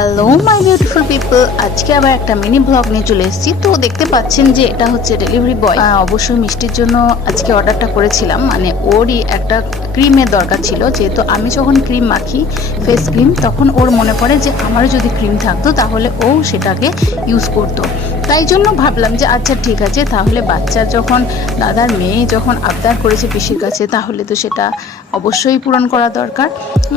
Hello my beautiful people, আজকে আবার একটা মিনি ব্লগ নিয়ে চলে এসেছি। তো দেখতে পাচ্ছেন যে এটা হচ্ছে ডেলিভারি বয়। অবশ্যই মিষ্টির জন্য আজকে অর্ডারটা করেছিলাম, মানে ওরই একটা ক্রিমের দরকার ছিল। যেহেতু আমি যখন ক্রিম মাখি ফেস ক্রিম, তখন ওর মনে পড়ে যে আমারও যদি ক্রিম থাকতো তাহলে ও সেটাকে ইউজ করতো। তাই জন্য ভাবলাম যে আচ্ছা ঠিক আছে, তাহলে বাচ্চা যখন দাদার মেয়ে যখন আবদার করেছে পিসির কাছে, তাহলে তো সেটা অবশ্যই পূরণ করা দরকার।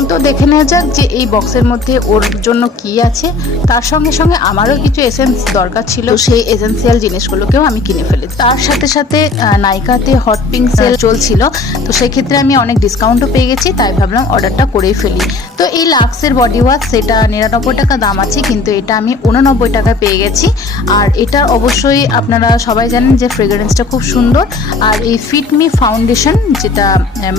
তো দেখে নেওয়া যাক যে এই বক্সের মধ্যে ওর জন্য কি আছে। তার সঙ্গে সঙ্গে আমারও কিছু এসেন্স দরকার ছিল, সেই এসেন্সিয়াল জিনিসগুলোকেও আমি কিনে ফেলি। তার সাথে সাথে নাইকাতে হট পিঙ্ক সেল চলছিল, তো সেক্ষেত্রে আমি অনেক ডিসকাউন্টও পেয়ে গেছি, তাই ভাবলাম অর্ডারটা করেই ফেলি। তো এই লাক্সের বডি ওয়াশ, সেটা 99 টাকা দাম আছে, কিন্তু এটা আমি 89 টাকায় পেয়ে গেছি। আর এটা অবশ্যই আপনারা সবাই জানেন যে ফ্রেগ্রেন্সটা খুব সুন্দর। আর এই ফিটমি ফাউন্ডেশন, যেটা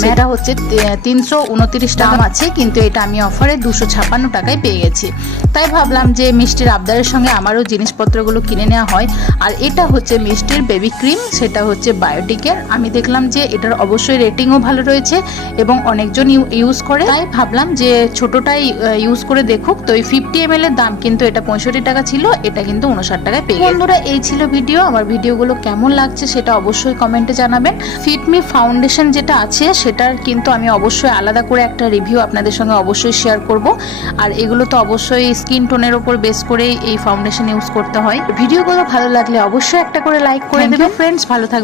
মেয়েটা হচ্ছে 329 দাম আছে, কিন্তু এটা আমি অফারে 256 টাকায় পেয়ে গেছি। তাই ভাবলাম যে মিষ্টির আবদারের সঙ্গে আমারও জিনিসপত্রগুলো কিনে নেওয়া হয়। আর এটা হচ্ছে মিষ্টির বেবি ক্রিম, সেটা হচ্ছে বায়োটিকের। আমি দেখলাম যে এটার অবশ্যই রেটিংও ভালো রয়েছে এবং অনেকজন ইউজ করে, তাই ভাবলাম যে ছোটটাই ইউজ করে দেখুক। তো এই 50 ml এর দাম কিন্তু এটা 65 টাকা ছিল, এটা কিন্তু 59 টাকায় পেয়ে গেছি। বন্ধুরা, এই ছিল ভিডিও। আমার ভিডিওগুলো কেমন লাগছে সেটা অবশ্যই কমেন্টে জানাবেন। ফিটমি ফাউন্ডেশন যেটা আছে সেটার কিন্তু আমি অবশ্যই আলাদা করে একটা রিভিউ আপনাদের সঙ্গে অবশ্যই শেয়ার করব। আর এগুলো তো অবশ্যই স্কিন টোনের উপর বেস করে এই ফাউন্ডেশন ইউজ করতে হয়। ভিডিওগুলো ভালো লাগলে অবশ্যই একটা করে লাইক করে দেবেন ফ্রেন্ডস। ভালো থাকবেন।